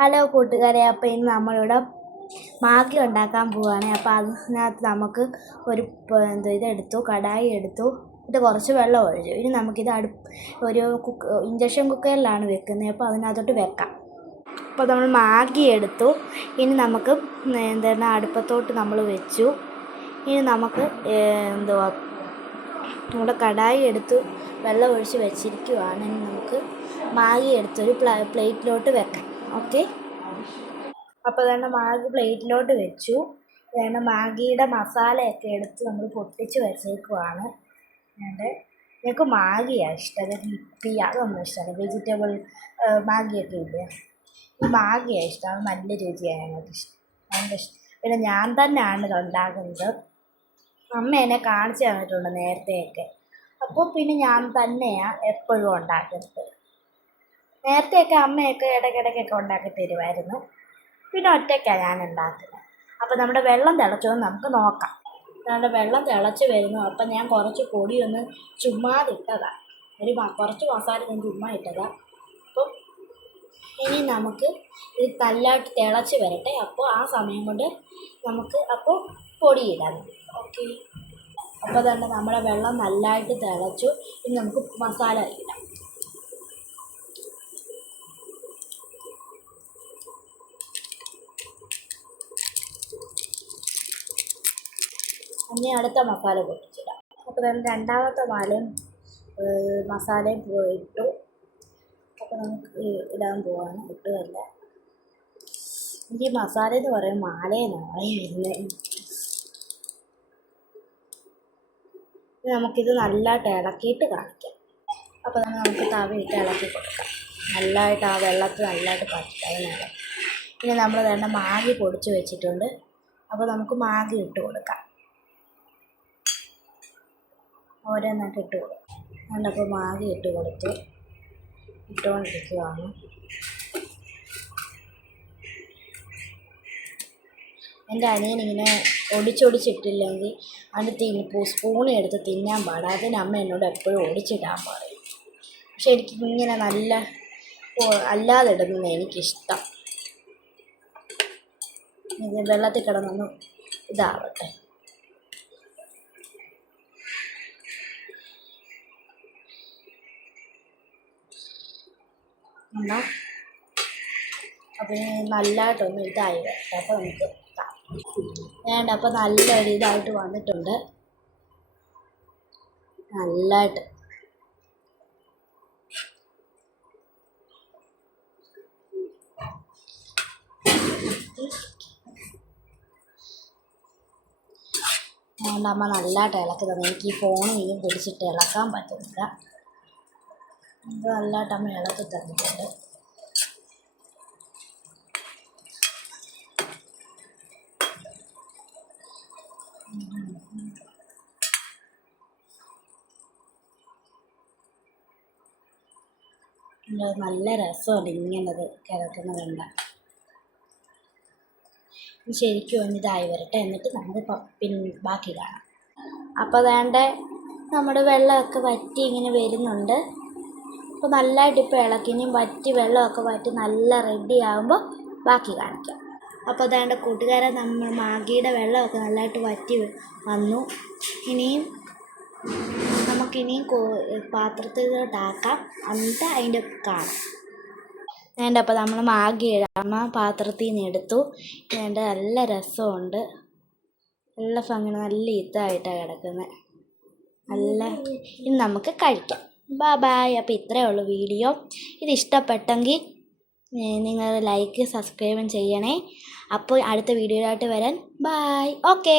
Hello കൂട്ടുകാരെ, അപ്പോൾ ഇന്ന് നമ്മളിവിടെ മാഗി ഉണ്ടാക്കാൻ പോവുകയാണ്. അപ്പോൾ അതിനകത്ത് നമുക്ക് ഒരു ഇതെടുത്തു, കടായി എടുത്തു, ഇത് കുറച്ച് വെള്ളം ഒഴിച്ചു. ഇനി നമുക്കിത് ഒരു ഇൻഡക്ഷൻ കുക്കറിലാണ് വെക്കുന്നത്. അപ്പോൾ അതിനകത്തോട്ട് വെക്കാം. അപ്പോൾ നമ്മൾ മാഗി എടുത്തു. ഇനി നമുക്ക് അടുപ്പത്തോട്ട് നമ്മൾ വെച്ചു. ഇനി നമുക്ക് നമ്മുടെ കടായി എടുത്ത് വെള്ളം ഒഴിച്ച് വെച്ചിരിക്കുകയാണ്. ഇനി നമുക്ക് മാഗി എടുത്തൊരു പ്ലേറ്റിലോട്ട് വെക്കാം. ഓക്കെ, അപ്പോൾ തന്നെ മാഗി പ്ലേറ്റിലോട്ട് വെച്ചു. മാഗിയുടെ മസാലയൊക്കെ എടുത്ത് നമ്മൾ പൊട്ടിച്ച് വെച്ചേക്കുവാണ്. ഞങ്ങൾക്ക് മാഗിയാണ് ഇഷ്ടം, ഹിപ്പി അതൊന്നും ഇഷ്ടമല്ല. വെജിറ്റബിൾ മാഗിയൊക്കെ ഇല്ലേ, ഈ മാഗിയാണ് ഇഷ്ടം. അത് നല്ല രുചിയാണ് ഞങ്ങൾക്ക് ഇഷ്ടം, നല്ല ഇഷ്ടം. പിന്നെ ഞാൻ തന്നെയാണ് ഇത് ഉണ്ടാക്കുന്നത്. അമ്മ എന്നെ കാണിച്ചു തന്നിട്ടുണ്ട് നേരത്തെയൊക്കെ. അപ്പോൾ പിന്നെ ഞാൻ തന്നെയാണ് എപ്പോഴും ഉണ്ടാക്കുന്നത്. നേരത്തെയൊക്കെ അമ്മയൊക്കെ ഇടയ്ക്കിടയ്ക്കൊക്കെ ഉണ്ടാക്കി തരുമായിരുന്നു. പിന്നെ ഒറ്റയ്ക്കാണ് ഞാൻ ഉണ്ടാക്കുന്നത്. അപ്പോൾ നമ്മുടെ വെള്ളം തിളച്ചോന്ന് നമുക്ക് നോക്കാം. നമ്മുടെ വെള്ളം തിളച്ച് വരുന്നു. അപ്പം ഞാൻ കുറച്ച് പൊടിയൊന്ന് ചുമ്മാതിട്ടതാണ്, കുറച്ച് മസാല ഞാൻ ചുമ്മാ ഇട്ടതാണ്. അപ്പം ഇനി നമുക്ക് ഇത് നല്ലതായിട്ട് തിളച്ച് വരട്ടെ. അപ്പോൾ ആ സമയം കൊണ്ട് നമുക്ക് പൊടിയിടാം. ഓക്കെ, അപ്പോൾ തന്നെ നമ്മുടെ വെള്ളം നല്ലതായിട്ട് തിളച്ചു. ഇനി നമുക്ക് മസാല ഇടാം. ഇനി അടുത്ത മസാല പൊട്ടിച്ചിടാം. അപ്പോൾ തന്നെ രണ്ടാമത്തെ മസാലയും ഇട്ടു. അപ്പോൾ നമുക്ക് ഇടാൻ പോവാണ്. ഇട്ടുമല്ല, ഈ മസാല എന്ന് പറയും മാലയെന്നാണ് വരുന്നത്. നമുക്കിത് നല്ലതായിട്ട് ഇളക്കിയിട്ട് കാണിക്കാം. അപ്പോൾ തന്നെ നമുക്ക് തവയിട്ട് ഇളക്കി കൊടുക്കാം. നല്ലതായിട്ട് ആ വെള്ളത്തിൽ നല്ലതായിട്ട് പറ്റാവുന്നതാണ്. ഇനി നമ്മൾ തന്നെ മാഗി പൊടിച്ച് വെച്ചിട്ടുണ്ട്. അപ്പോൾ നമുക്ക് മാഗി ഇട്ട് കൊടുക്കാം. ഓരോന്നായിട്ട് ഇട്ട് കൊടുക്കും. അതുകൊണ്ടപ്പോൾ മാഗി ഇട്ട് കൊടുത്ത് ഇട്ടുകൊണ്ടിരിക്കുകയാണ്. എൻ്റെ അനിയനിങ്ങനെ ഒടിച്ചൊടിച്ചിട്ടില്ലെങ്കിൽ അത് സ്പൂണിൽ എടുത്ത് തിന്നാൻ പാടാം. അതിന് അമ്മ എന്നോട് എപ്പോഴും ഒടിച്ചിടാൻ പറയും. പക്ഷെ എനിക്കിങ്ങനെ നല്ല അല്ലാതെ ഇടുന്നത് എനിക്കിഷ്ടം. ഇത് വെള്ളത്തിൽ കിടന്നൊന്ന് ഇതാവട്ടെ. എന്നാൽ അപ്പം നല്ലതായിട്ടൊന്ന് ഇതായി വരട്ടെ. അപ്പോൾ നമുക്ക് വേണ്ട. അപ്പോൾ നല്ലൊരു ഇതായിട്ട് വന്നിട്ടുണ്ട്. നല്ലതായിട്ട് അമ്മ നല്ലതായിട്ട് ഇളക്കി തന്നെ. എനിക്ക് ഈ ഫോണിൽ പിടിച്ചിട്ട് ഇളക്കാൻ പറ്റുന്നില്ല. ഇത് നല്ലതായിട്ട് അമ്മ ഇളക്കി തന്നിട്ടുണ്ട്. നല്ല രസമുണ്ട് ഇങ്ങനത് കിടക്കുന്നതുണ്ട്. ശരിക്കും ഒന്ന് ഇതായി വരട്ടെ, എന്നിട്ട് നമുക്ക് ബാക്കി കാണാം. അപ്പോൾ വേണ്ട നമ്മുടെ വെള്ളമൊക്കെ വറ്റി ഇങ്ങനെ വരുന്നുണ്ട്. അപ്പോൾ നല്ലതായിട്ട് ഇപ്പോൾ ഇളക്കി ഇനിയും വെള്ളമൊക്കെ വറ്റി നല്ല റെഡി ആകുമ്പോൾ ബാക്കി കാണിക്കാം. അപ്പോൾ അതാണ്ട് കൂട്ടുകാരെ, നമ്മൾ മാഗിയുടെ വെള്ളമൊക്കെ നല്ലതായിട്ട് വറ്റി വന്നു. ഇനിയും നമുക്കിനിയും പാത്രത്തിലോട്ടാക്കാം, എന്നിട്ട് അതിൻ്റെ കാണാം. വേണ്ട. അപ്പോൾ നമ്മൾ മാഗി ഇടാമ പാത്രത്തിൽ നിന്ന് എടുത്തു. വേണ്ട, നല്ല രസമുണ്ട്, നല്ല ഭംഗി, നല്ല ഇതായിട്ടാണ് കിടക്കുന്നത്. ഇനി നമുക്ക് കഴിക്കാം. ബൈ. അപ്പോൾ ഇത്രയേ ഉള്ളൂ വീഡിയോ. ഇത് ഇഷ്ടപ്പെട്ടെങ്കിൽ നിങ്ങൾ ലൈക്ക് സബ്സ്ക്രൈബും ചെയ്യണേ. അപ്പോൾ അടുത്ത വീഡിയോയിലായിട്ട് വരാൻ ബൈ. ഓക്കേ.